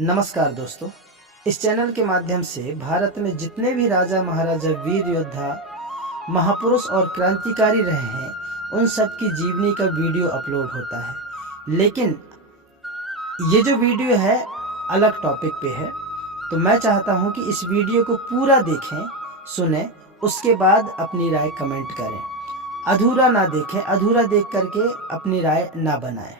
नमस्कार दोस्तों। इस चैनल के माध्यम से भारत में जितने भी राजा महाराजा वीर योद्धा महापुरुष और क्रांतिकारी रहे हैं उन सब की जीवनी का वीडियो अपलोड होता है। लेकिन ये जो वीडियो है अलग टॉपिक पे है, तो मैं चाहता हूँ कि इस वीडियो को पूरा देखें, सुने, उसके बाद अपनी राय कमेंट करें। अधूरा ना देखें, अधूरा देख करके अपनी राय ना बनाएं।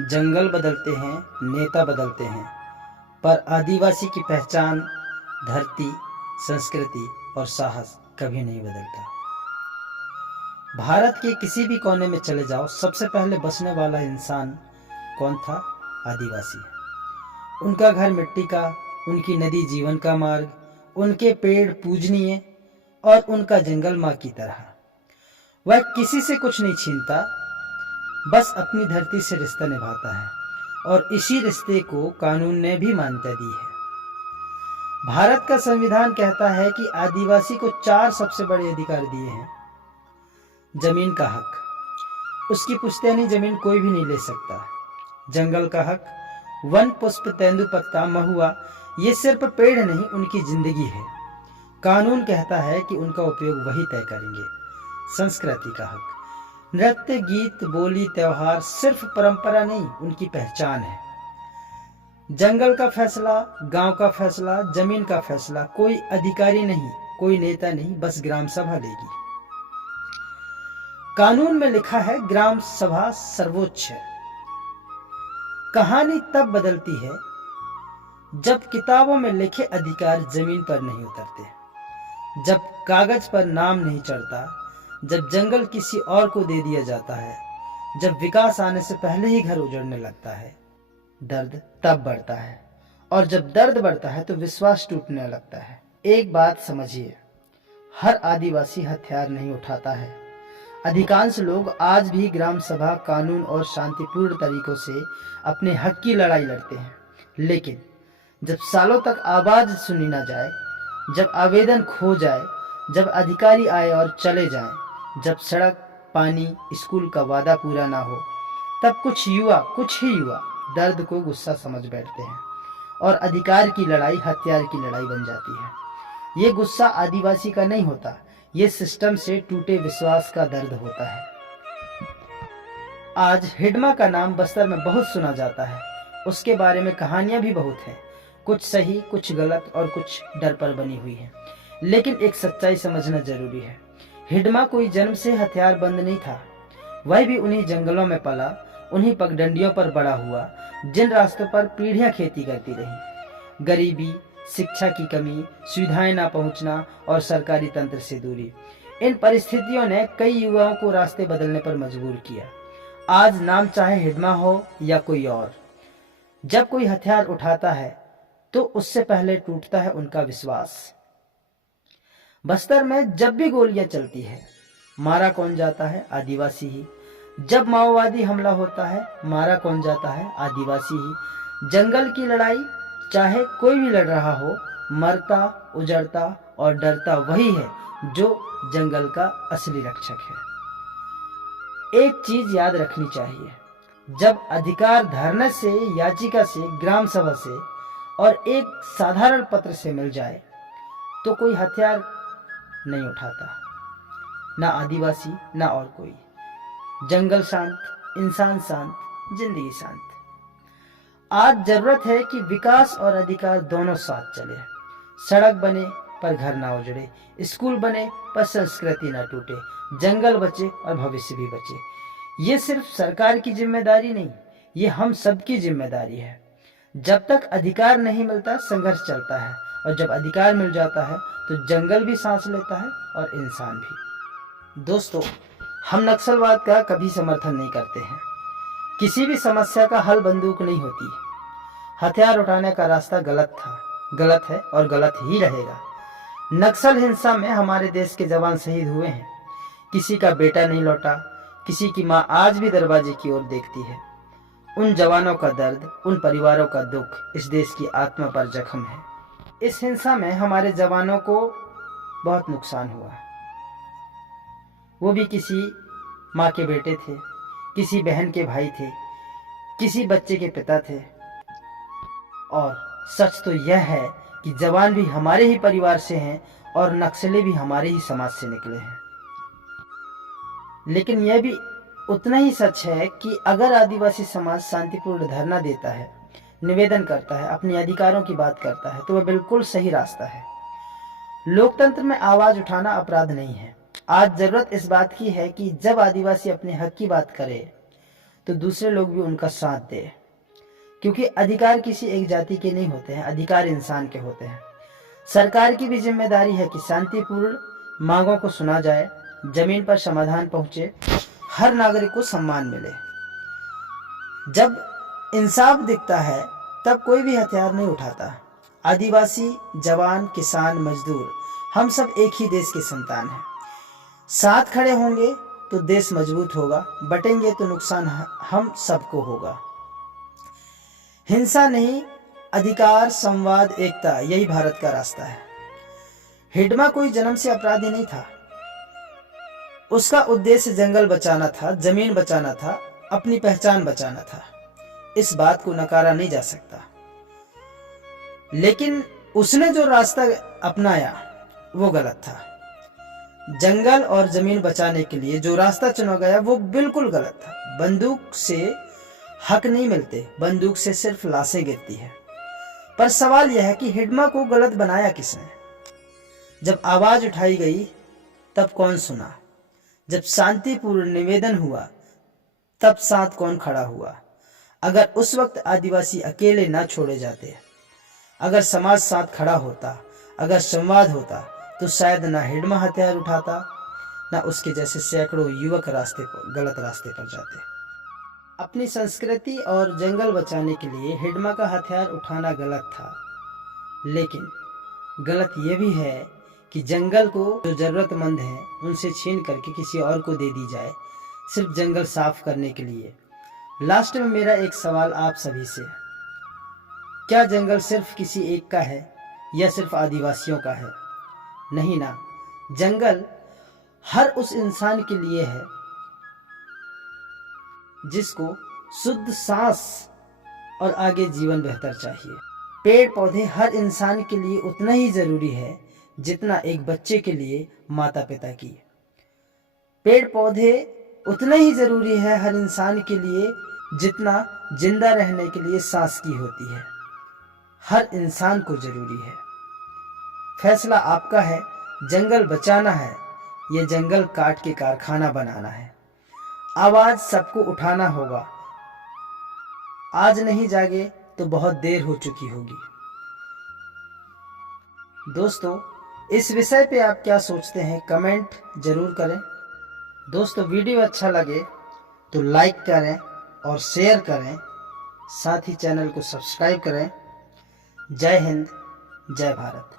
जंगल बदलते हैं, नेता बदलते हैं, पर आदिवासी की पहचान, धरती, संस्कृति और साहस कभी नहीं बदलता। भारत के किसी भी कोने में चले जाओ, सबसे पहले बसने वाला इंसान कौन था? आदिवासी। उनका घर मिट्टी का, उनकी नदी जीवन का मार्ग, उनके पेड़ पूजनीय और उनका जंगल माँ की तरह। वह किसी से कुछ नहीं छीनता, बस अपनी धरती से रिश्ता निभाता है और इसी रिश्ते को कानून ने भी मान्यता दी है। भारत का संविधान कहता है कि आदिवासी को 4 सबसे बड़े अधिकार दिए हैं। जमीन का हक, उसकी पुश्तैनी जमीन कोई भी नहीं ले सकता। जंगल का हक, वन, पुष्प, तेंदुपत्ता, महुआ, ये सिर्फ पेड़ नहीं, उनकी जिंदगी है। कानून कहता है कि उनका उपयोग वही तय करेंगे। संस्कृति का हक, नृत्य, गीत, बोली, त्योहार सिर्फ परंपरा नहीं, उनकी पहचान है। जंगल का फैसला, गांव का फैसला, जमीन का फैसला कोई अधिकारी नहीं, कोई नेता नहीं, बस ग्राम सभा लेगी। कानून में लिखा है ग्राम सभा सर्वोच्च है। कहानी तब बदलती है जब किताबों में लिखे अधिकार जमीन पर नहीं उतरते, जब कागज पर नाम नहीं चढ़ता, जब जंगल किसी और को दे दिया जाता है, जब विकास आने से पहले ही घर उजड़ने लगता है। दर्द तब बढ़ता है, और जब दर्द बढ़ता है तो विश्वास टूटने लगता है। एक बात समझिए, हर आदिवासी हथियार नहीं उठाता है। अधिकांश लोग आज भी ग्राम सभा, कानून और शांतिपूर्ण तरीकों से अपने हक की लड़ाई लड़ते हैं। लेकिन जब सालों तक आवाज सुनी ना जाए, जब आवेदन खो जाए, जब अधिकारी आए और चले जाएं, जब सड़क, पानी, स्कूल का वादा पूरा ना हो, तब कुछ ही युवा दर्द को गुस्सा समझ बैठते हैं और अधिकार की लड़ाई हथियार की लड़ाई बन जाती है। ये गुस्सा आदिवासी का नहीं होता, ये सिस्टम से टूटे विश्वास का दर्द होता है। आज हिडमा का नाम बस्तर में बहुत सुना जाता है। उसके बारे में कहानियां भी बहुत हैं, कुछ सही, कुछ गलत और कुछ डर पर बनी हुई है। लेकिन एक सच्चाई समझना जरूरी है, हिडमा कोई जन्म से हथियार बंद नहीं था। वह भी उन्हीं जंगलों में पला, उन्हीं पगडंडियों पर बड़ा हुआ जिन रास्तों पर पीढ़ियां खेती करती रही। गरीबी, शिक्षा की कमी, सुविधाएं ना पहुंचना और सरकारी तंत्र से दूरी, इन परिस्थितियों ने कई युवाओं को रास्ते बदलने पर मजबूर किया। आज नाम चाहे हिडमा हो या कोई और, जब कोई हथियार उठाता है तो उससे पहले टूटता है उनका विश्वास। बस्तर में जब भी गोलियां चलती है, मारा कौन जाता है? आदिवासी ही। जब माओवादी हमला होता है, मारा कौन जाता है? आदिवासी ही। जंगल की लड़ाई चाहे कोई भी लड़ रहा हो, मरता, उजड़ता और डरता वही है जो जंगल का असली रक्षक है। एक चीज याद रखनी चाहिए, जब अधिकार धरने से, याचिका से, ग्राम सभा से और एक साधारण पत्र से मिल जाए तो कोई हथियार नहीं उठाता, ना आदिवासी ना और कोई। जंगल शांत, इंसान शांत, जिंदगी शांत। आज जरूरत है कि विकास और अधिकार दोनों साथ चले। सड़क बने पर घर ना उजड़े, स्कूल बने पर संस्कृति ना टूटे, जंगल बचे और भविष्य भी बचे। ये सिर्फ सरकार की जिम्मेदारी नहीं, ये हम सबकी जिम्मेदारी है। जब तक अधिकार नहीं मिलता, संघर्ष चलता है, और जब अधिकार मिल जाता है तो जंगल भी सांस लेता है और इंसान भी। दोस्तों, हम नक्सलवाद का कभी समर्थन नहीं करते हैं। किसी भी समस्या का हल बंदूक नहीं होती। हथियार उठाने का रास्ता गलत था, गलत है और गलत ही रहेगा। नक्सल हिंसा में हमारे देश के जवान शहीद हुए हैं। किसी का बेटा नहीं लौटा, किसी की माँ आज भी दरवाजे की ओर देखती है। उन जवानों का दर्द, उन परिवारों का दुख इस देश की आत्मा पर जख्म है। इस हिंसा में हमारे जवानों को बहुत नुकसान हुआ। वो भी किसी माँ के बेटे थे, किसी बहन के भाई थे, किसी बच्चे के पिता थे। और सच तो यह है कि जवान भी हमारे ही परिवार से हैं और नक्सली भी हमारे ही समाज से निकले हैं। लेकिन यह भी उतना ही सच है कि अगर आदिवासी समाज शांतिपूर्ण धरना देता है, निवेदन करता है, अपने अधिकारों की बात करता है, तो वह बिल्कुल सही रास्ता है। लोकतंत्र में आवाज उठाना अपराध नहीं है। आज जरूरत इस बात की है कि जब आदिवासी अपने हक की बात करे तो दूसरे लोग भी उनका साथ दे, क्योंकि अधिकार किसी एक जाति के नहीं होते हैं, अधिकार इंसान के होते हैं। सरकार की भी जिम्मेदारी है कि शांतिपूर्ण मांगों को सुना जाए, जमीन पर समाधान पहुंचे, हर नागरिक को सम्मान मिले। जब इंसाफ दिखता है तब कोई भी हथियार नहीं उठाता। आदिवासी, जवान, किसान, मजदूर, हम सब एक ही देश के संतान हैं। साथ खड़े होंगे तो देश मजबूत होगा, बटेंगे तो नुकसान हम सबको होगा। हिंसा नहीं, अधिकार, संवाद, एकता, यही भारत का रास्ता है। हिडमा कोई जन्म से अपराधी नहीं था। उसका उद्देश्य जंगल बचाना था, जमीन बचाना था, अपनी पहचान बचाना था। इस बात को नकारा नहीं जा सकता। लेकिन उसने जो रास्ता अपनाया वो गलत था। जंगल और जमीन बचाने के लिए जो रास्ता चुना गया वो बिल्कुल गलत था। बंदूक से हक नहीं मिलते, बंदूक से सिर्फ लाशें गिरती है। पर सवाल यह है कि हिडमा को गलत बनाया किसने? जब आवाज उठाई गई तब कौन सुना? जब शांतिपूर्ण निवेदन हुआ तब साथ कौन खड़ा हुआ? अगर उस वक्त आदिवासी अकेले ना छोड़े जाते, अगर समाज साथ खड़ा होता, अगर संवाद होता, तो शायद ना हिडमा हथियार उठाता, ना उसके जैसे सैकड़ों युवक गलत रास्ते पर जाते। अपनी संस्कृति और जंगल बचाने के लिए हिडमा का हथियार उठाना गलत था। लेकिन गलत यह भी है कि जंगल को जो जरूरतमंद है उनसे छीन करके किसी और को दे दी जाए, सिर्फ जंगल साफ करने के लिए। लास्ट में मेरा एक सवाल आप सभी से, क्या जंगल सिर्फ किसी एक का है या सिर्फ आदिवासियों का है? नहीं ना, जंगल हर उस इंसान के लिए है जिसको शुद्ध सांस और आगे जीवन बेहतर चाहिए। पेड़ पौधे हर इंसान के लिए उतना ही जरूरी है जितना एक बच्चे के लिए माता पिता की। पेड़ पौधे उतना ही जरूरी है हर इंसान के लिए जितना जिंदा रहने के लिए सांस की होती है। हर इंसान को जरूरी है। फैसला आपका है, जंगल बचाना है या जंगल काट के कारखाना बनाना है। आवाज सबको उठाना होगा। आज नहीं जागे तो बहुत देर हो चुकी होगी। दोस्तों, इस विषय पे आप क्या सोचते हैं कमेंट जरूर करें। दोस्तों, वीडियो अच्छा लगे तो लाइक करें और शेयर करें, साथ ही चैनल को सब्सक्राइब करें। जय हिंद, जय भारत।